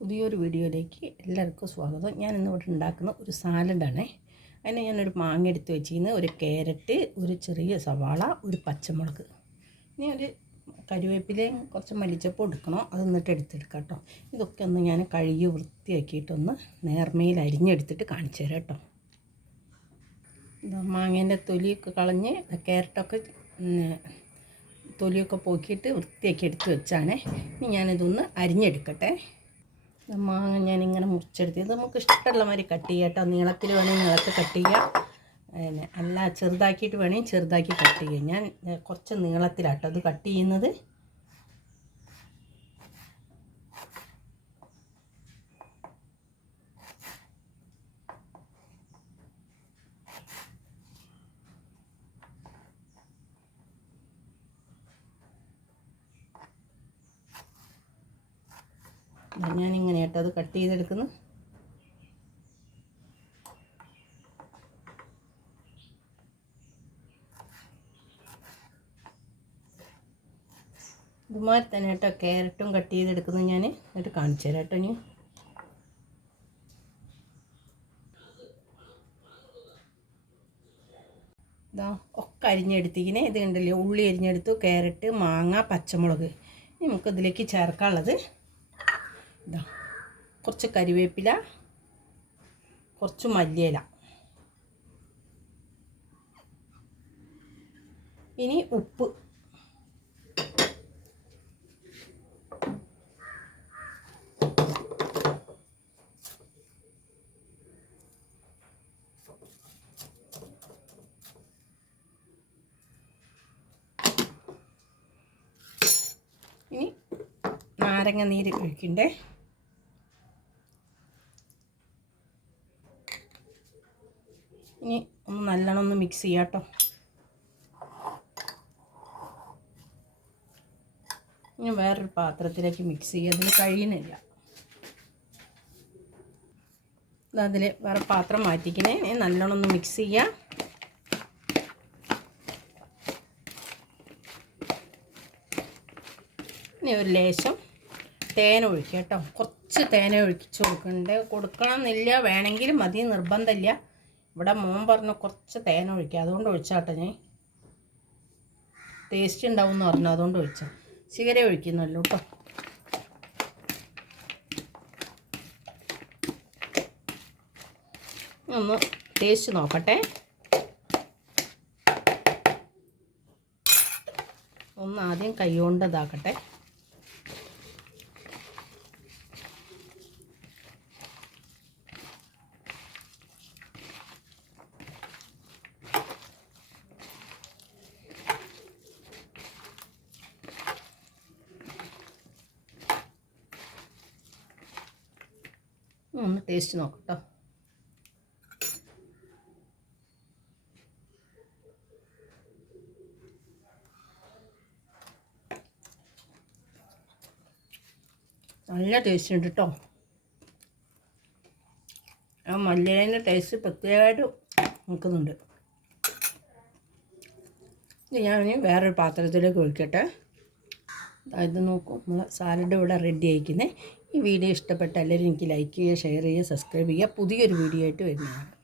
പുതിയൊരു വീഡിയോയിലേക്ക് എല്ലാവർക്കും സ്വാഗതം. ഞാൻ ഇന്ന് ഇവിടെ ഉണ്ടാക്കുന്ന ഒരു സാലഡാണേ. അതിന് ഞാനൊരു മാങ്ങ എടുത്ത് വെച്ചിരുന്ന് ഒരു ക്യാരറ്റ് ഒരു ചെറിയ സവാള ഒരു പച്ചമുളക്. ഇനി ഒരു കരുവേപ്പിലയും കുറച്ച് മല്ലിച്ചപ്പം എടുക്കണം. അത് എന്നിട്ട് എടുത്തെടുക്കാം കേട്ടോ. ഇതൊക്കെ ഒന്ന് ഞാൻ കഴുകി വൃത്തിയാക്കിയിട്ടൊന്ന് നേർമയിൽ അരിഞ്ഞെടുത്തിട്ട് കാണിച്ചു തരാം കേട്ടോ. മാങ്ങേന്റെ തൊലിയൊക്കെ കളഞ്ഞ് ക്യാരറ്റൊക്കെ തൊലിയൊക്കെ പോക്കിയിട്ട് വൃത്തിയാക്കി എടുത്ത് വെച്ചാണേ. ഇനി ഞാനിതൊന്ന് അരിഞ്ഞെടുക്കട്ടെ. മാങ്ങ ഞാനിങ്ങനെ മുറിച്ചെടുത്ത് ഇത് നമുക്ക് ഇഷ്ടമുള്ള മാതിരി കട്ട് ചെയ്യാം കേട്ടോ. നീളത്തിൽ വേണമെങ്കിൽ നീളത്തിൽ കട്ട് ചെയ്യാം. പിന്നെ അല്ല ചെറുതാക്കിയിട്ട് വേണമെങ്കിൽ ചെറുതാക്കി കട്ട് ചെയ്യാം. ഞാൻ കുറച്ച് നീളത്തിലാട്ടോ അത് കട്ട് ചെയ്യുന്നത്. ഞാനിങ്ങനെ കേട്ടോ അത് കട്ട് ചെയ്തെടുക്കുന്നു. ഇതുമാതിരി തന്നെ കേട്ടോ ക്യാരറ്റും കട്ട് ചെയ്തെടുക്കുന്നു ഞാൻ എന്നിട്ട് കാണിച്ചു തരാം കേട്ടോ ഞാൻ ഇതാ ഒക്കെ അരിഞ്ഞെടുത്തിങ്ങനെ ഇത് കണ്ടല്ലേ ഉള്ളി അരിഞ്ഞെടുത്തു ക്യാരറ്റ് മാങ്ങ പച്ചമുളക്. ഇനി നമുക്ക് ഇതിലേക്ക് ചേർക്കാനുള്ളത് കുറച്ച് കരിവേപ്പില കുറച്ച് മല്ലിയില. ഇനി ഉപ്പ്. ഇനി നാരങ്ങ നീര് ഒഴിക്കണ്ടേ? ഇനി ഒന്ന് നല്ലോണം ഒന്ന് മിക്സ് ചെയ്യാം കേട്ടോ ഇനി വേറൊരു പാത്രത്തിലേക്ക് മിക്സ് ചെയ്യുക അതിന് കഴിയുന്നില്ല. അതിൽ വേറെ പാത്രം മാറ്റിക്കണേ. നല്ലോണം ഒന്ന് മിക്സ് ചെയ്യുക ഇനി ഒരു ലേശം തേൻ ഒഴിക്കുക കേട്ടോ കുറച്ച് തേന ഒഴിച്ച് കൊടുക്കണ്ടേ. കൊടുക്കണം എന്നില്ല മതി. നിർബന്ധമില്ല. ഇവിടെ മോൻ പറഞ്ഞു കുറച്ച് തേൻ ഒഴിക്കുക അതുകൊണ്ട് ഒഴിച്ചാട്ടെ ഞാൻ. ടേസ്റ്റ് ഉണ്ടാവും എന്ന് പറഞ്ഞു. അതുകൊണ്ട് ഒഴിച്ച. ചീര ഒഴിക്കുന്നല്ലോ കേട്ടോ ഒന്ന് ടേസ്റ്റ് നോക്കട്ടെ. ഒന്ന് ആദ്യം കൈ കൊണ്ട് ഇതാക്കട്ടെ. ഒന്ന് ടേസ്റ്റ് നോക്കട്ടോ. നല്ല ടേസ്റ്റ് ഉണ്ട് കേട്ടോ ആ മല്ലിയിലേന്റെ ടേസ്റ്റ് പ്രത്യേകമായിട്ട് നിൽക്കുന്നുണ്ട്. ഞാൻ വേറൊരു പാത്രത്തിലേക്ക് ഒഴിക്കട്ടെ. ഇത് നോക്കും നമ്മൾ സാലഡ് ഇവിടെ റെഡി ആയിരിക്കുന്നത് ഈ വീഡിയോ ഇഷ്ടപ്പെട്ട എല്ലാവരും എനിക്ക് ലൈക്ക് ചെയ്യുക ഷെയർ ചെയ്യുക സബ്സ്ക്രൈബ് ചെയ്യുക. പുതിയൊരു വീഡിയോ ആയിട്ട് വരുന്നതാണ്.